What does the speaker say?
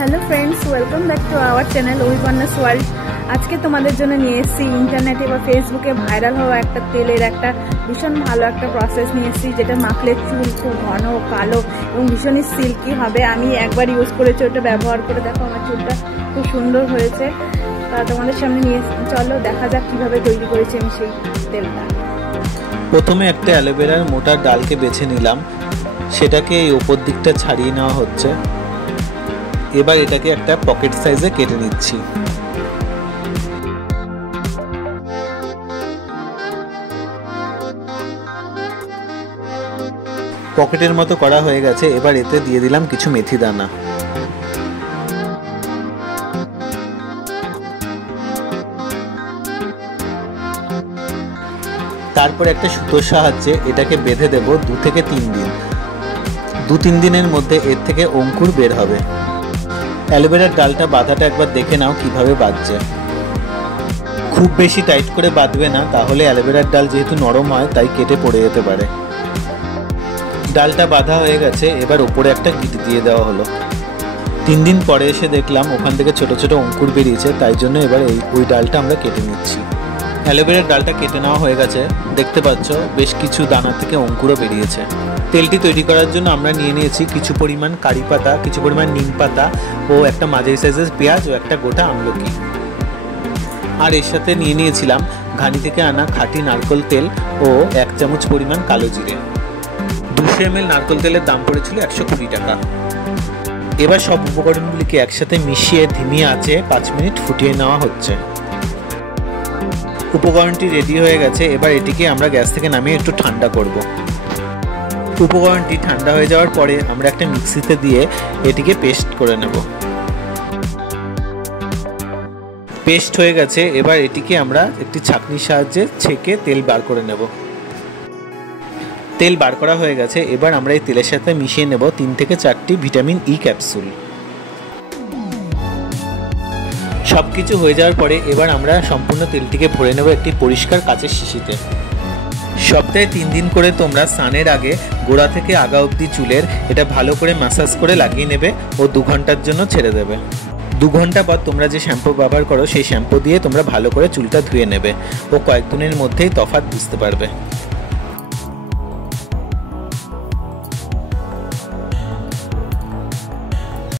Hello friends, welcome back to our channel Abhipanyas world. আজকে তোমাদের জন্য নিয়ে এসেছি ইন্টারনেটে বা ফেসবুকে ভাইরাল হওয়া একটা তেলের একটা ভীষণ ভালো একটা প্রসেস নিয়ে এসেছি, যেটা মাখলে চুল খুব ঘন কালো এবং ভীষণই সিল্কি হবে। আমি একবার ইউজ করেছি, ওটা ব্যবহার করে দেখো আমার চুলটা খুব সুন্দর হয়েছে। তা তোমাদের সামনে নিয়ে চলো দেখা যাক কীভাবে তৈরি করেছি আমি সেই তেলটা। প্রথমে একটা অ্যালোভেরার মোটা ডালকে বেছে নিলাম, সেটাকে এই ওপর দিকটা ছাড়িয়ে নেওয়া হচ্ছে। এবার এটাকে একটা পকেট সাইজে কেটে নিচ্ছি। পকেটের মতো করা হয়ে গেছে। এবার এতে দিয়ে দিলাম কিছু মেথি দানা। তারপর একটা সুতোর সাহায্যে এটাকে বেঁধে দেব 2 থেকে 3 দিন। 2-3 দিনের মধ্যে এর থেকে অঙ্কুর বের হবে। অ্যালোভেরার ডালটা বাঁধাটা একবার দেখে নাও কিভাবে বাঁধছে। খুব বেশি টাইট করে বাঁধবে না, তাহলে অ্যালোভেরার ডাল যেহেতু নরম হয় তাই কেটে পড়ে যেতে পারে। ডালটা বাঁধা হয়ে গেছে, এবার ওপরে একটা গিঁট দিয়ে দেওয়া হলো। 3 দিন পরে এসে দেখলাম ওখান থেকে ছোট ছোট অঙ্কুর বেরিয়েছে, তাই জন্য এবার ওই ডালটা আমরা কেটে নিচ্ছি। অ্যালোভেরার ডালটা কেটে নেওয়া হয়ে গেছে, দেখতে পাচ্ছ বেশ কিছু দানা থেকে অঙ্কুরও বেরিয়েছে। তেলটি তৈরি করার জন্য আমরা নিয়ে নিয়েছি কিছু পরিমাণ কারি পাতা, কিছু পরিমাণ নিম পাতা ও একটা মাঝারি সাইজের পেঁয়াজ ও একটা গোটা আমলকি। আর এর সাথে নিয়ে নিয়েছিলাম ঘানি থেকে আনা খাঁটি নারকেল তেল ও 1 চামচ পরিমাণ কালো জিরে। 200 ml নারকেল তেলের দাম পড়েছিল 120 টাকা। এবার সব উপকরণগুলিকে একসাথে মিশিয়ে ধিমি আঁচে 5 মিনিট ফুটিয়ে নেওয়া হচ্ছে। উপকরণটি রেডি হয়ে গেছে, এবার এটিকে আমরা গ্যাস থেকে নামিয়ে একটু ঠান্ডা করব। উপকরণটি ঠান্ডা হয়ে যাওয়ার পরে আমরা একটা মিক্সিতে দিয়ে এটিকে পেস্ট করে নেব। পেস্ট হয়ে গেছে, এবার এটিকে আমরা একটি ছাঁকনির সাহায্যে ছেঁকে তেল বার করে নেব। তেল বার করা হয়ে গেছে, এবার আমরা এই তেলের সাথে মিশিয়ে নেব 3 থেকে 4টি ভিটামিন ই ক্যাপসুল। সবকিছু হয়ে যাওয়ার পরে এবার আমরা সম্পূর্ণ তেলটিকে ভরে নেব একটি পরিষ্কার কাচের শিশিতে। সপ্তাহে 3 দিন করে তোমরা স্নানের আগে গোড়া থেকে আগা অবধি চুলের এটা ভালো করে ম্যাসাজ করে লাগিয়ে নেবে ও 2 ঘন্টার জন্য ছেড়ে দেবে। 2 ঘন্টা পর তোমরা যে শ্যাম্পু ব্যবহার করো সেই শ্যাম্পু দিয়ে তোমরা ভালো করে চুলটা ধুয়ে নেবে ও কয়েকদিনের মধ্যেই তফাৎ বুঝতে পারবে।